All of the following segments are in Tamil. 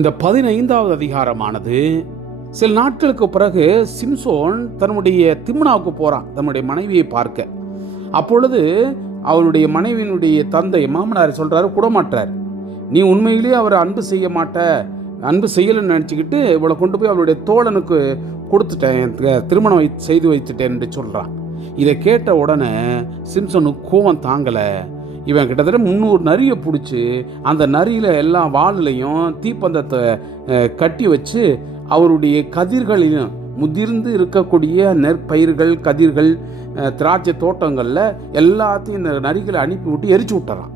இந்த பதினைந்தாவது அதிகாரமானது சில நாட்களுக்கு பிறகு சிம்சோன் தன்னுடைய திம்னாவுக்கு போறான் தன்னுடைய மனைவியை பார்க்க. அப்பொழுது அவனுடைய மனைவியினுடைய தந்தை மாமனார் சொல்றாரு கூடமாட்டார் நீ உண்மையிலேயே அவர் அன்பு செய்ய மாட்ட அன்பு செய்யலைன்னு நினச்சிக்கிட்டு இவளை கொண்டு போய் அவளுடைய தோழனுக்கு கொடுத்துட்டேன் திருமணம் வை- செய்து வைத்துட்டேன் என்று சொல்றான். இதை கேட்ட உடனே சிம்சனுக்கு கோவம் தாங்கலை. இவன் கிட்டத்தட்ட முந்நூறு நரியை பிடிச்சி அந்த நரியில் எல்லா வாளிலையும் தீப்பந்தத்தை கட்டி வச்சு அவருடைய கதிர்களிலும் முதிர்ந்து இருக்கக்கூடிய நெற்பயிர்கள் கதிர்கள் திராட்சை தோட்டங்களில் எல்லாத்தையும் இந்த நரிகளை அனுப்பி விட்டு எரிச்சு விட்டுறான்.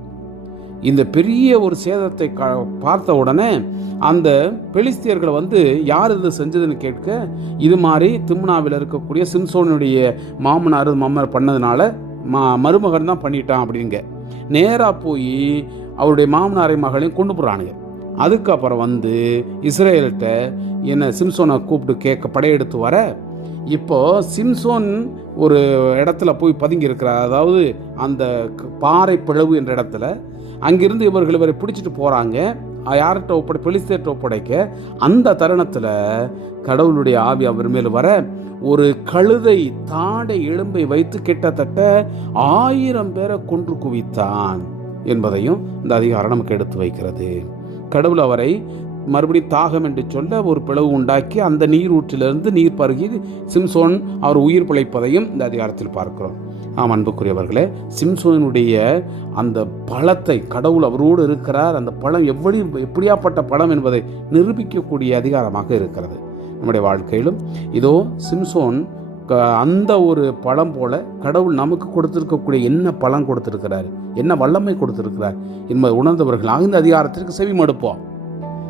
இந்த பெரிய ஒரு சேதத்தை க பார்த்த உடனே அந்த பெலிஸ்தியர்களை வந்து யார் இது செஞ்சதுன்னு கேட்க இது மாதிரி திம்னாவில் இருக்கக்கூடிய சிம்சோனுடைய மாமனார் மாமனார் பண்ணதுனால மா மருமகன் தான் பண்ணிட்டான் அப்படிங்க. நேராக போய் அவருடைய மாமனாரை மகளையும் கொண்டு போகிறானுங்க அதுக்கப்புறம் வந்து இஸ்ரேல்கிட்ட என்ன சிம்சோனை கூப்பிட்டு கேட்க படையெடுத்து வர. இப்போ சிம்சோன் ஒரு இடத்துல போய் பதுங்கி இருக்கிறார் அதாவது அந்த பாறை பிளவு என்ற இடத்துல. அங்கிருந்து இவர்கள் இவரை பிடிச்சிட்டு போகிறாங்க யார்கிட்ட ஒப்படை பெலிஸ்தேர்கிட்ட ஒப்படைக்க அந்த தருணத்தில் கடவுளுடைய ஆவி அவர் மேல் வர ஒரு கழுதை தாடை எலும்பை வைத்து கிட்டத்தட்ட ஆயிரம் பேரை கொன்று குவித்தான் என்பதையும் இந்த அதிகாரம் நமக்கு எடுத்து வைக்கிறது. கடவுள் அவரை மறுபடியும் தாகம் என்று சொல்ல ஒரு பிளவு உண்டாக்கி அந்த நீரூற்றிலிருந்து நீர் பருகி சிம்சோன் அவர் உயிர் பிழைப்பதையும் இந்த அதிகாரத்தில் பார்க்கிறோம். ஆம் அன்புக்குரியவர்களே சிம்சோனினுடைய அந்த பழத்தை கடவுள் அவரோடு இருக்கிறார். அந்த பழம் எவ்வளவு எப்படியாப்பட்ட பழம் என்பதை நிரூபிக்கக்கூடிய அதிகாரமாக இருக்கிறது நம்முடைய வாழ்க்கையிலும். இதோ சிம்சோன் அந்த ஒரு பழம் போல கடவுள் நமக்கு கொடுத்திருக்கக்கூடிய என்ன பழம் கொடுத்திருக்கிறார்? என்ன வல்லமை கொடுத்திருக்கிறார்? என்பதை உணர்ந்தவர்களாக இந்த அதிகாரத்திற்கு செவி மடுப்போம்.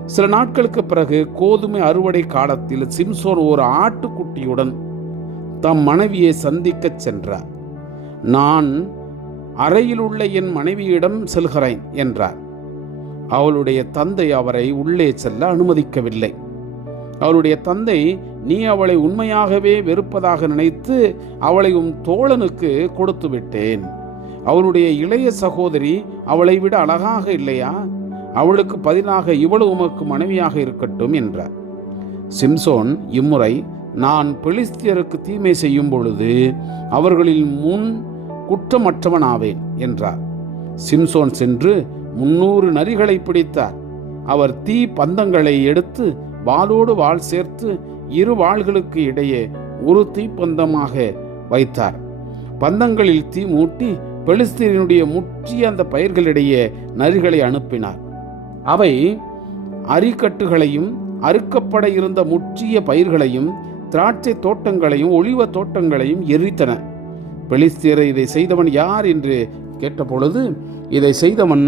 சில நாட்களுக்கு பிறகு கோதுமை அறுவடை காலத்தில் சிம்சோன் ஒரு ஆட்டுக்குட்டியுடன் தம் மனைவியை சந்திக்கச் சென்றார். நான் அறையில் உள்ள என் மனைவியிடம் செல்கிறேன் என்றார். அவளுடைய தந்தை அவரை உள்ளே செல்ல அனுமதிக்கவில்லை. அவளுடைய தந்தை நீ அவளை உண்மையாகவே வெறுப்பதாக நினைத்து அவளை உன் தோழனுக்கு கொடுத்து விட்டேன். அவளுடைய இளைய சகோதரி அவளை விட அழகாக இல்லையா? அவளுக்கு பதிலாக இவளு உமக்கு மனைவியாக இருக்கட்டும் என்றார். சிம்சோன் இம்முறை நான் பெலிஸ்தியருக்கு தீமை செய்யும் பொழுது அவர்களில் முன் குற்றமற்றவனாவேன் என்றார். சிம்சோன் சென்று முன்னூறு நரிகளை பிடித்தார். அவர் தீ பந்தங்களை எடுத்து வாளோடு வாள் சேர்த்து இரு வாள்களுக்கு இடையே ஒரு தீப்பந்தமாக வைத்தார். பந்தங்களில் தீ மூட்டி பெலிஸ்தீனுடைய முற்றிய அந்த பயிர்களிடையே நரிகளை அனுப்பினார். அவை அரிக்கட்டுகளையும் அறுக்கப்பட இருந்த முற்றிய பயிர்களையும் திராட்சை தோட்டங்களையும் ஒளிவ தோட்டங்களையும் எரித்தன. பெலிஸ்தியரை இதை செய்தவன் யார் என்று கேட்டபொழுது இதை செய்தவன்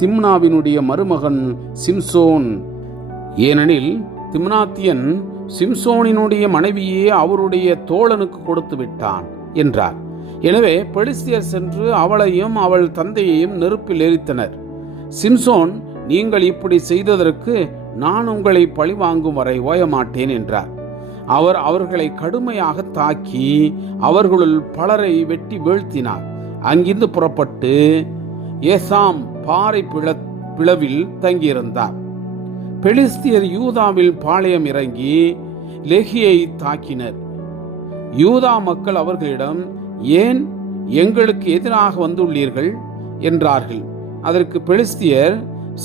திம்னாவினுடைய மருமகன் சிம்சோன். ஏனெனில் திம்னாத்தியன் சிம்சோனினுடைய மனைவியே அவருடைய தோழனுக்கு கொடுத்து விட்டான் என்றார். எனவே பெலிஸ்தியர் சென்று அவளையும் அவள் தந்தையையும் நெருப்பில் எரித்தனர். சிம்சோன் நீங்கள் இப்படி செய்ததற்கு நான் உங்களை பழிவாங்கும் வரை ஓயமாட்டேன் என்றார். அவர் அவர்களை கடுமையாக தாக்கி அவர்களுள் பலரை வெட்டி வீழ்த்தினார். அங்கிருந்து புறப்பட்டு ஏசாம் பாறை பிள பிளவில் தங்கியிருந்தார். பெலிஸ்தியர் யூதாவில் பாளையம் இறங்கி லெஹியை தாக்கினர். யூதா மக்கள் அவர்களிடம் ஏன் எங்களுக்கு எதிராக வந்துள்ளீர்கள்? என்றார்கள். அதற்கு பெலிஸ்தியர்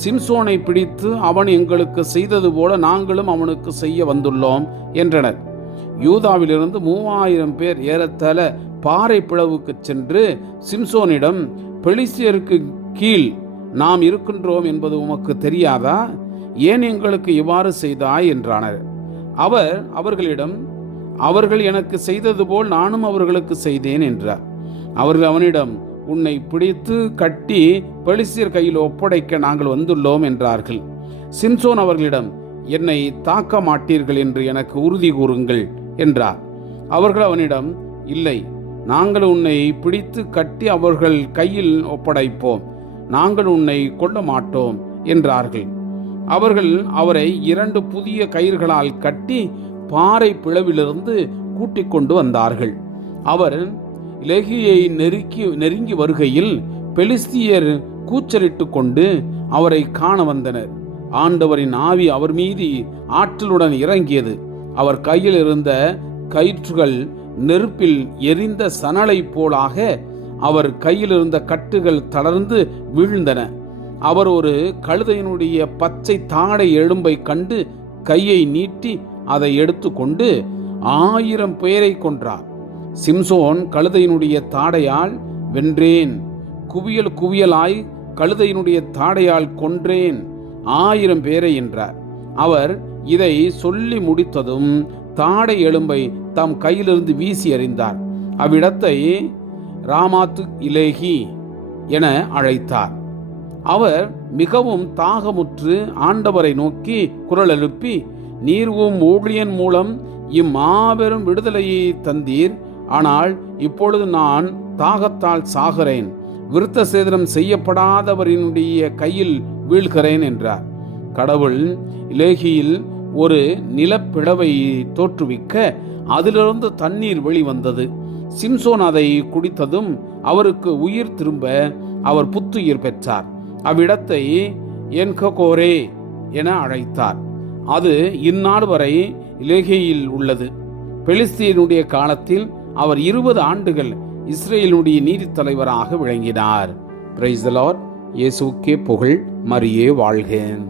சிம்சோனை பிடித்து அவன் எங்களுக்கு செய்தது போல நாங்களும் அவனுக்கு செய்ய வந்துள்ளோம் என்றனர். யூதாவிலிருந்து மூவாயிரம் பேர் ஏறத்தாழ பாறை பிளவுக்கு சென்று சிம்சோனிடம் பெலிசியருக்கு கீழ் நாம் இருக்கின்றோம் என்பது உமக்கு தெரியாதா? ஏன் எங்களுக்கு இவ்வாறு செய்தாய்? என்றானர். அவர் அவர்களிடம் அவர்கள் எனக்கு செய்தது போல் நானும் அவர்களுக்கு செய்தேன் என்றார். அவர்கள் அவனிடம் உன்னை பிடித்து கட்டி பெலிசியர் கையில் ஒப்படைக்க நாங்கள் வந்துள்ளோம் என்றார்கள். சின்சோன் அவர்களிடம் என்னை தாக்க மாட்டீர்கள் என்று எனக்கு உறுதி கூறுங்கள் என்றார். அவர்கள் அவனிடம் இல்லை நாங்கள் உன்னை பிடித்து கட்டி அவர்கள் கையில் ஒப்படைப்போம். நாங்கள் உன்னை கொல்ல மாட்டோம் என்றார்கள். அவர்கள் அவரை இரண்டு புதிய கயிர்களால் கட்டி பாறை பிளவிலிருந்து கூட்டிக் கொண்டு வந்தார்கள். அவர் லேகியை நெருக்கி நெருங்கி வருகையில் பெலிஸ்தியர் கூச்சலிட்டு கொண்டு அவரை காண வந்தனர். ஆண்டவரின் ஆவி அவர் மீது ஆற்றலுடன் இறங்கியது. அவர் கையில் இருந்த கயிற்றுகள் நெருப்பில் எரிந்த சணலை போலாக அவர் கையில் இருந்த கட்டுகள் தளர்ந்து வீழ்ந்தன. அவர் ஒரு கழுதையினுடைய பச்சை தாடை எலும்பை கண்டு கையை நீட்டி அதை எடுத்துக்கொண்டு ஆயிரம் பேரை கொன்றார். சிம்சோன் கழுதையினுடைய தாடையால் வென்றேன். குவியல் குவியலாய் கழுதையினுடைய தாடையால் கொன்றேன். ஆயிரம் பேரை என்றார். அவர் இதை சொல்லி முடித்ததும் தாடை எலும்பை தம் கையிலிருந்து வீசி எறிந்தார். அவ்விடத்தை ராமாத்து இலேகி என அழைத்தார். அவர் மிகவும் தாகமுற்று ஆண்டவரை நோக்கி குரல் எழுப்பி நீர்வும் ஊழியன் மூலம் இம்மாபெரும் விடுதலையை தந்தீர். ஆனால் இப்பொழுது நான் தாகத்தால் சாகிறேன். விருத்த சேதனம் செய்யப்படாதவரினுடைய கையில் வீழ்கிறேன் என்றார். கடவுள் லேகியில் ஒரு நிலப்பிழவை தோற்றுவிக்க அதிலிருந்து தண்ணீர் வெளிவந்தது. சிம்சோன் அதை குடித்ததும் அவருக்கு உயிர் திரும்ப அவர் புத்துயிர் பெற்றார். அவ்விடத்தை என்கோரே என அழைத்தார். அது இந்நாடு வரை லேகியில் உள்ளது. பெலிஸ்தீனுடைய காலத்தில் அவர் இருபது ஆண்டுகள் இஸ்ரேலுடைய நீதித் தலைவராக விளங்கினார் பிரைஸ் லார்ட் இயேசுக்கே புகழ் மரியே வாழ்கேன்